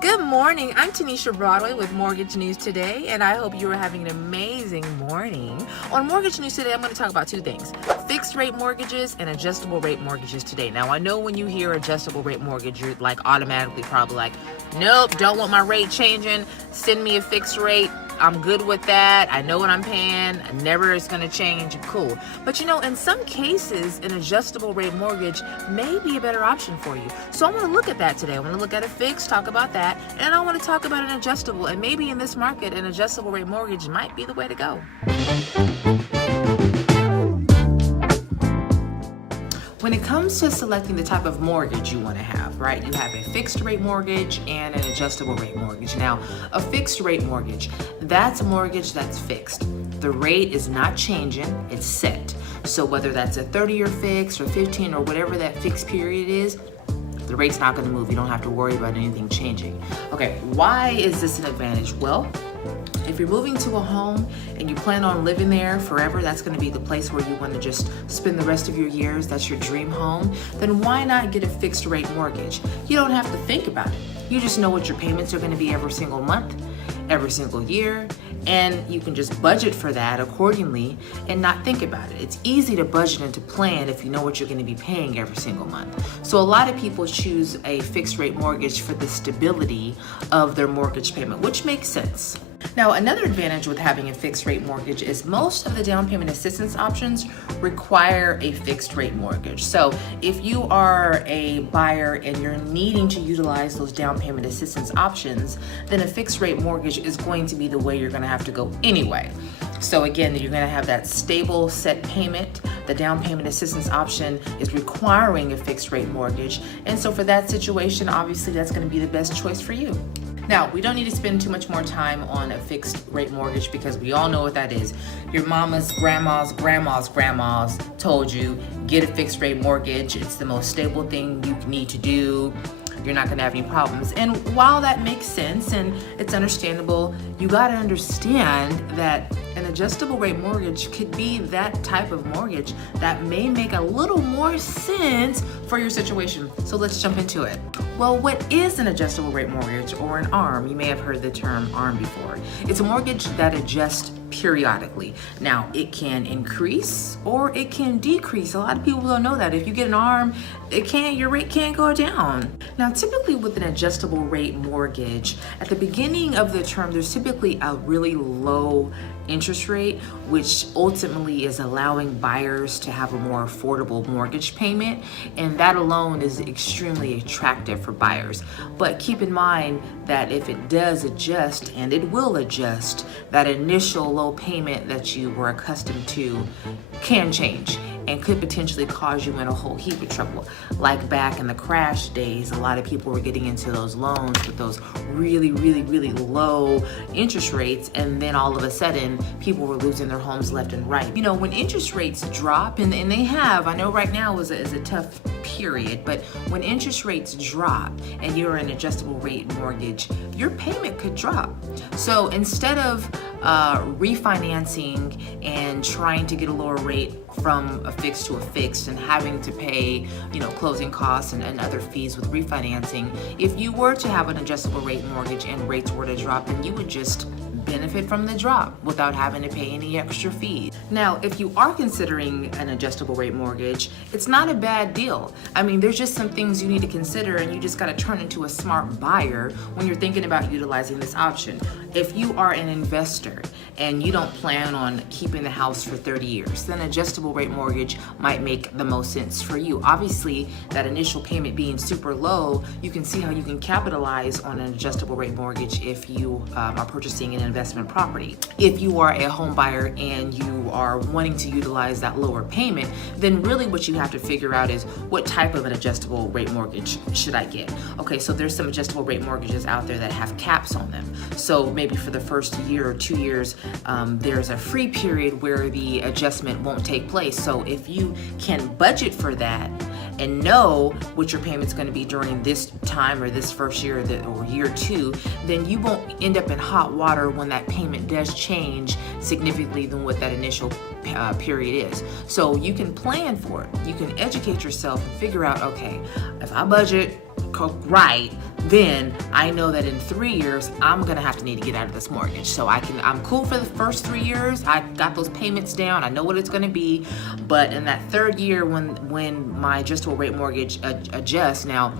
Good morning. I'm Tanisha Broadway with Mortgage News Today, and I hope you are having an amazing morning. On Mortgage News Today, I'm going to talk about two things: fixed rate mortgages and adjustable rate mortgages today. Now, I know when you hear adjustable rate mortgage, you're like automatically probably like, nope, don't want my rate changing. Send me a fixed rate. I'm good with that. I know what I'm paying. Never is going to change. Cool. But in some cases, an adjustable rate mortgage may be a better option for you. So I want to look at that today. I want to look at a fixed, talk about that, and I want to talk about an adjustable. And maybe in this market, an adjustable rate mortgage might be the way to go. When it comes to selecting the type of mortgage you want to have, right? You have a fixed rate mortgage and an adjustable rate mortgage. Now, a fixed rate mortgage, that's a mortgage that's fixed. The rate is not changing, it's set. So whether that's a 30-year fix or 15 or whatever that fixed period is, the rate's not going to move. You don't have to worry about anything changing. Okay, why is this an advantage? Well, if you're moving to a home and you plan on living there forever, that's going to be the place where you want to just spend the rest of your years, that's your dream home, then why not get a fixed rate mortgage? You don't have to think about it. You just know what your payments are going to be every single month, every single year, and you can just budget for that accordingly and not think about it. It's easy to budget and to plan if you know what you're going to be paying every single month. So a lot of people choose a fixed rate mortgage for the stability of their mortgage payment, which makes sense. Now, another advantage with having a fixed rate mortgage is most of the down payment assistance options require a fixed rate mortgage. So if you are a buyer and you're needing to utilize those down payment assistance options, then a fixed rate mortgage is going to be the way you're going to have to go anyway. So again, you're going to have that stable set payment. The down payment assistance option is requiring a fixed rate mortgage. And so for that situation, obviously that's going to be the best choice for you. Now, we don't need to spend too much more time on a fixed rate mortgage because we all know what that is. Your mama's, grandma's told you, get a fixed rate mortgage. It's the most stable thing you need to do. You're not gonna have any problems. And while that makes sense and it's understandable, you gotta understand that an adjustable rate mortgage could be that type of mortgage that may make a little more sense for your situation. So let's jump into it. Well, what is an adjustable rate mortgage, or an ARM? You may have heard the term ARM before. It's a mortgage that adjusts periodically. Now, it can increase or it can decrease. A lot of people don't know that. If you get an ARM, your rate can't go down. Now, typically with an adjustable rate mortgage, at the beginning of the term, there's typically a really low interest rate, which ultimately is allowing buyers to have a more affordable mortgage payment, and that alone is extremely attractive for buyers. But keep in mind that if it does adjust, and it will adjust, that initial low payment that you were accustomed to can change and could potentially cause you in a whole heap of trouble. Like back in the crash days, a lot of people were getting into those loans with those really low interest rates, and then all of a sudden people were losing their homes left and right. When interest rates drop, and they have, I know right now is a tough period, but when interest rates drop and you're an adjustable rate mortgage, your payment could drop. So instead of refinancing and trying to get a lower rate from a fixed to a fixed and having to pay, closing costs and other fees with refinancing, if you were to have an adjustable rate mortgage and rates were to drop, then you would just benefit from the drop without having to pay any extra fees. Now, if you are considering an adjustable rate mortgage, it's not a bad deal. I mean, there's just some things you need to consider, and you just got to turn into a smart buyer when you're thinking about utilizing this option. If you are an investor and you don't plan on keeping the house for 30 years, then adjustable rate mortgage might make the most sense for you. Obviously, that initial payment being super low, you can see how you can capitalize on an adjustable rate mortgage if you are purchasing an investment property. If you are a home buyer and you are wanting to utilize that lower payment, then really what you have to figure out is what type of an adjustable rate mortgage should I get? Okay, so there's some adjustable rate mortgages out there that have caps on them. So maybe for the first year or 2 years, there's a free period where the adjustment won't take place. So if you can budget for that and know what your payment's going to be during this time or this first year or year two, then you won't end up in hot water when that payment does change significantly than what that initial period is. So you can plan for it. You can educate yourself and figure out, okay, if I budget right, then I know that in 3 years I'm gonna have to need to get out of this mortgage. So I'm cool for the first 3 years. I got those payments down. I know what it's gonna be. But in that third year, when my adjustable rate mortgage adjusts, now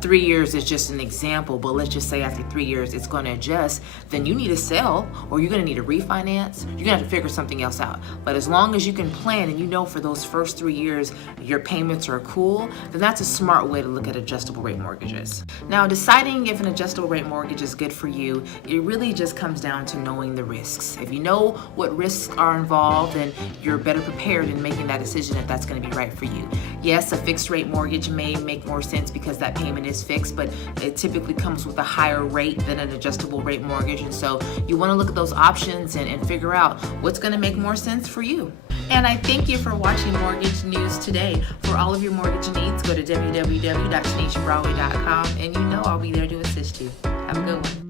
3 years is just an example, but let's just say after 3 years it's going to adjust, then you need to sell, or you're going to need to refinance. You're going to have to figure something else out. But as long as you can plan and you know for those first 3 years your payments are cool, then that's a smart way to look at adjustable rate mortgages. Now, deciding if an adjustable rate mortgage is good for you, it really just comes down to knowing the risks. If you know what risks are involved, then you're better prepared in making that decision if that's going to be right for you. Yes, a fixed rate mortgage may make more sense because that payment is fixed, but it typically comes with a higher rate than an adjustable rate mortgage. And so you want to look at those options and figure out what's going to make more sense for you. And I thank you for watching Mortgage News today. For all of your mortgage needs, go to www.tanishabroadway.com, and you know I'll be there to assist you. Have a good one.